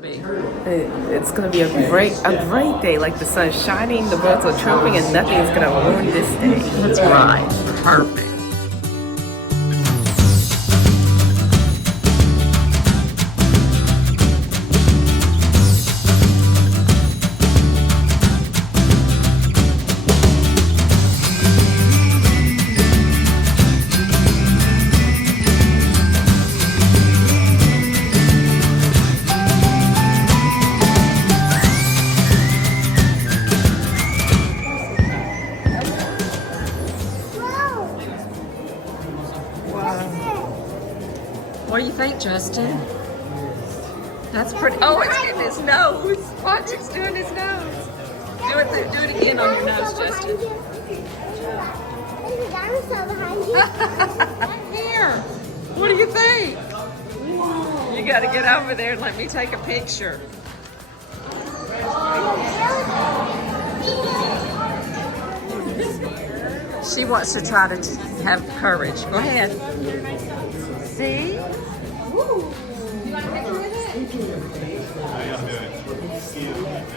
It's gonna be a great day. Like the sun's shining, the birds are chirping, and nothing's gonna ruin this day. That's right. Perfect. What do you think, Justin? That's pretty. Oh, it's getting his nose. Watch, it's doing his nose. Do it again on your nose, Justin. There's a dinosaur behind you. Here. What do you think? You got to get over there and let me take a picture. She wants to try to have courage. Go ahead. See?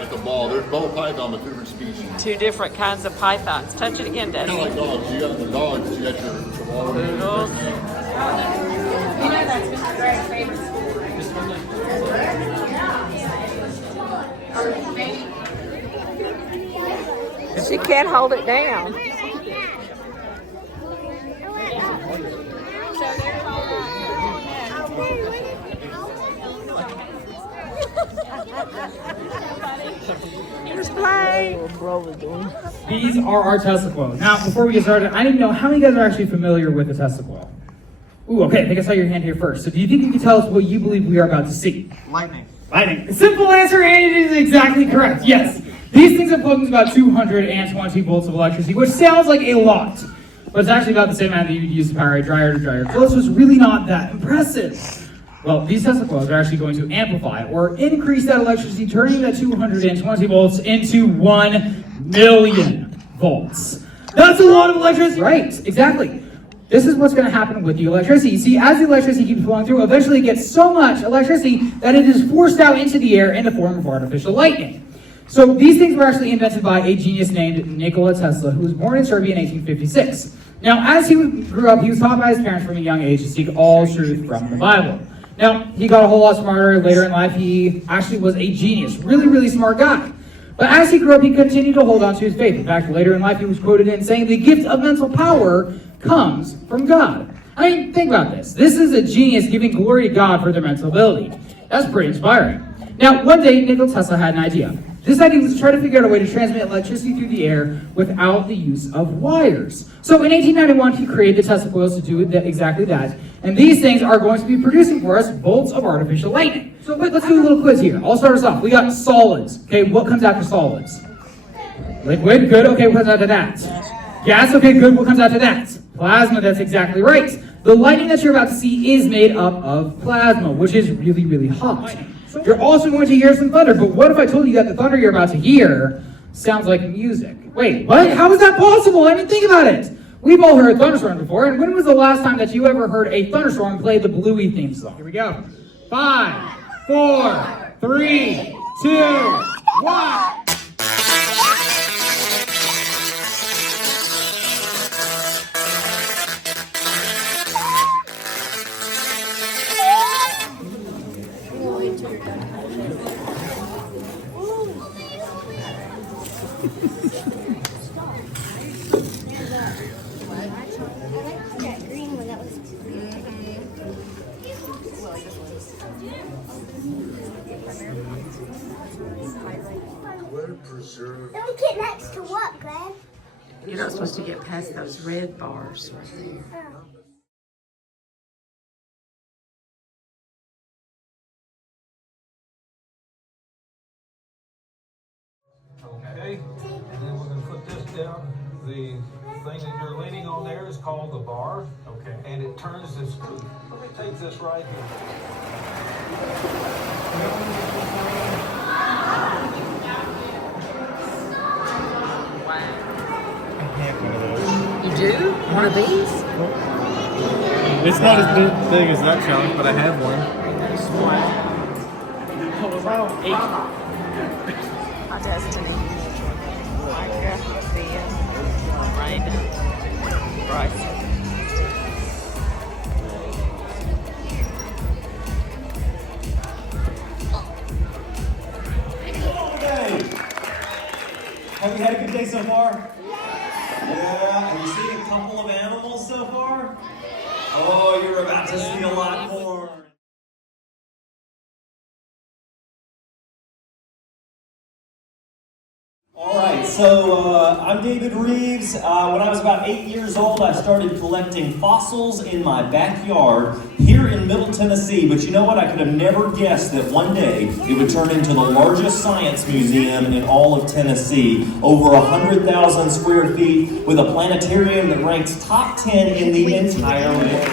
At the ball, there's both python, but different species. Two different kinds of pythons. Touch it again, Daddy. Kind of like dogs. You got the dogs, you got your Poodles. She can't hold it down. Here's play. These are our Tesla coils. Now, before we get started, I need to know how many of you guys are actually familiar with a Tesla coil? Ooh, okay, I think I saw your hand here first. So do you think you can tell us what you believe we are about to see? Lightning. Lightning. Simple answer, and it is exactly correct. Yes. These things are plugged into about 220 volts of electricity, which sounds like a lot, but it's actually about the same amount that you would use to power a dryer to dry your clothes, so it's really not that impressive. Well, these Tesla coils are actually going to amplify or increase that electricity, turning that 220 volts into 1 million volts. That's a lot of electricity. Right, exactly. This is what's going to happen with the electricity. You see, as the electricity keeps flowing through, eventually it gets so much electricity that it is forced out into the air in the form of artificial lightning. So these things were actually invented by a genius named Nikola Tesla, who was born in Serbia in 1856. Now, as he grew up, he was taught by his parents from a young age to seek all truth from the Bible. Now, he got a whole lot smarter later in life. He actually was a genius, really, really smart guy. But as he grew up, he continued to hold on to his faith. In fact, later in life, he was quoted in saying, "The gift of mental power comes from God." I mean, think about this. This is a genius giving glory to God for their mental ability. That's pretty inspiring. Now, one day, Nikola Tesla had an idea. This idea was to try to figure out a way to transmit electricity through the air without the use of wires. So in 1891, he created the Tesla coils to do exactly that. And these things are going to be producing for us bolts of artificial lightning. So let's do a little quiz here. I'll start us off. We got solids. Okay, what comes after solids? Liquid, good. Okay, what comes after that? Gas, okay, good. What comes after that? Plasma, that's exactly right. The lightning that you're about to see is made up of plasma, which is really, really hot. You're also going to hear some thunder, but what if I told you that the thunder you're about to hear sounds like music? Wait, what? How is that possible? I mean, think about it. We've all heard thunderstorms before, and when was the last time that you ever heard a thunderstorm play the Bluey theme song? Here we go. 5, 4, 3, 2, 1. Don't get next to what, Glenn? You're not supposed to get past those red bars right there. Okay, and then we're going to put this down. The thing that you're leaning on there is called the bar. Okay. And it turns this screw. Let me take this right here. You do? One of these? It's not as big as that chunk, but I have one. Hi, Destiny. Micah, Thea, Raina, Bryson. Have you had a good day so far? Yeah. Have you seen a couple of animals so far? Oh, you're about to see a lot more. All right, so I'm David Reeves. When I was about 8 years old, I started collecting fossils in my backyard here in Middle Tennessee. But you know what? I could have never guessed that one day it would turn into the largest science museum in all of Tennessee. Over 100,000 square feet with a planetarium that ranks top 10 in the entire world.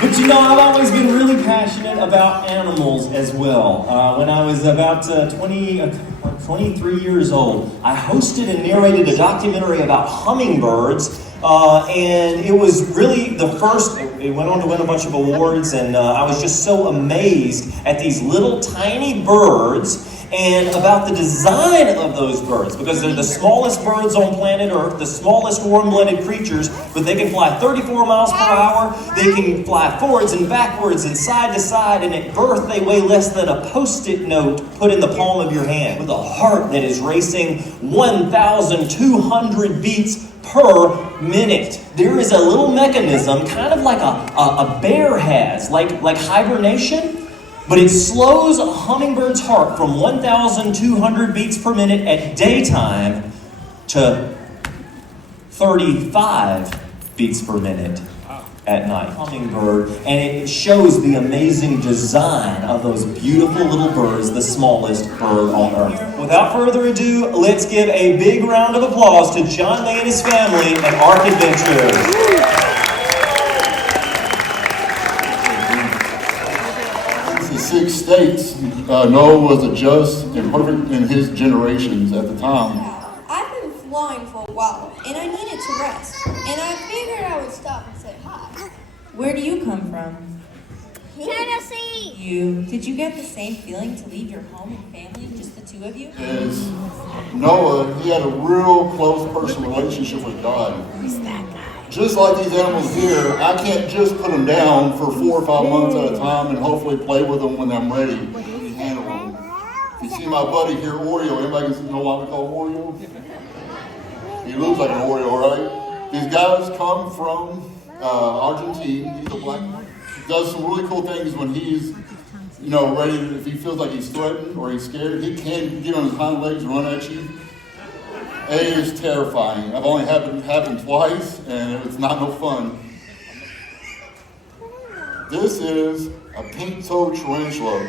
But you know, I've always been really passionate about animals as well. When I was about 23 years old, I hosted and narrated a documentary about hummingbirds, and it was really the first. It went on to win a bunch of awards, and I was just so amazed at these little tiny birds and about the design of those birds, because they're the smallest birds on planet Earth, the smallest warm-blooded creatures, but they can fly 34 miles per hour, they can fly forwards and backwards and side to side, and at birth they weigh less than a Post-it note put in the palm of your hand, with a heart that is racing 1,200 beats per minute. There is a little mechanism, kind of like a bear has, like hibernation, but it slows a hummingbird's heart from 1,200 beats per minute at daytime to 35 beats per minute at night. Hummingbird, and it shows the amazing design of those beautiful little birds, the smallest bird on earth. Without further ado, let's give a big round of applause to John May and his family at Ark Adventures. 6 states, Noah was a just and perfect in his generations at the time. I've been flying for a while, and I needed to rest. And I figured I would stop and say hi. Where do you come from? Tennessee! Did you get the same feeling to leave your home and family, just the two of you? As Noah, he had a real close personal relationship with God. Who's that guy? Just like these animals here, I can't just put them down for 4 or 5 months at a time and hopefully play with them when I'm ready to handle them. You see my buddy here, Oreo. Anybody know why we call him Oreo? He looks like an Oreo, right? These guys come from Argentina. He's a black man. He does some really cool things when he's, ready. If he feels like he's threatened or he's scared, he can get on his hind legs and run at you. It is terrifying. I've only had it happen twice, and it's not no fun. This is a pink-toed tarantula.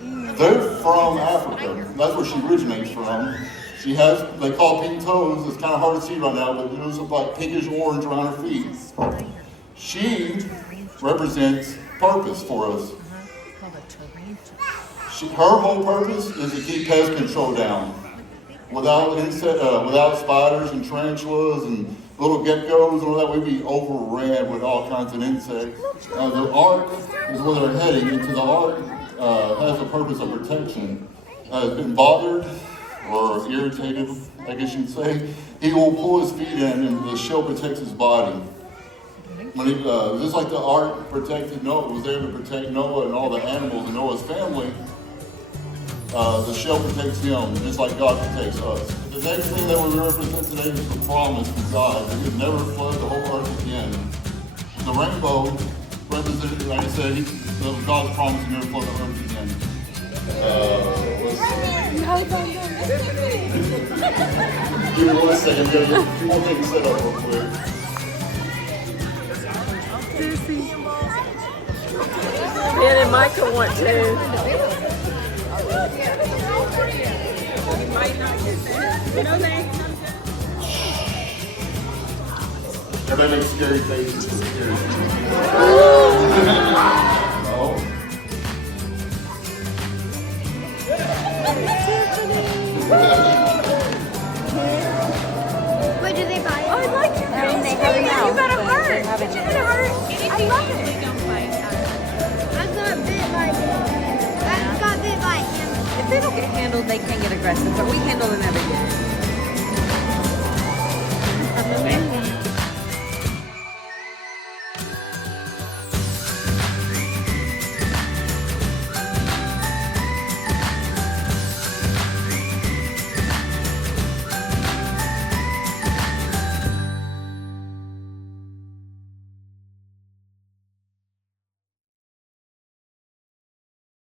They're from Africa. That's where she originates from. They call it pink toes. It's kind of hard to see right now, but those look like pinkish orange around her feet. She represents purpose for us. Her whole purpose is to keep pest control down. Without spiders and tarantulas and little geckos and all that, we'd be overran with all kinds of insects. The ark is where they're heading, and to the ark has a purpose of protection. Has been bothered or irritated, I guess you'd say, he will pull his feet in, and the shell protects his body. Just like the ark protected Noah, was there to protect Noah and all the animals in Noah's family. The shell protects him, just like God protects us. The next thing that we represent today is the promise from God that He would never flood the whole earth again. The rainbow represented, like I said, God's promise to never flood the earth again. Give me 1 second, I'm going to get a few more things set up real quick. Ben and Micah want to. Everybody makes scary faces. Scary. No. Wait, do they buy it? Oh, I like your face. They have it now. You got a heart. They have it You got a heart. I love it. I got bit by can get aggressive, but we handle them every day.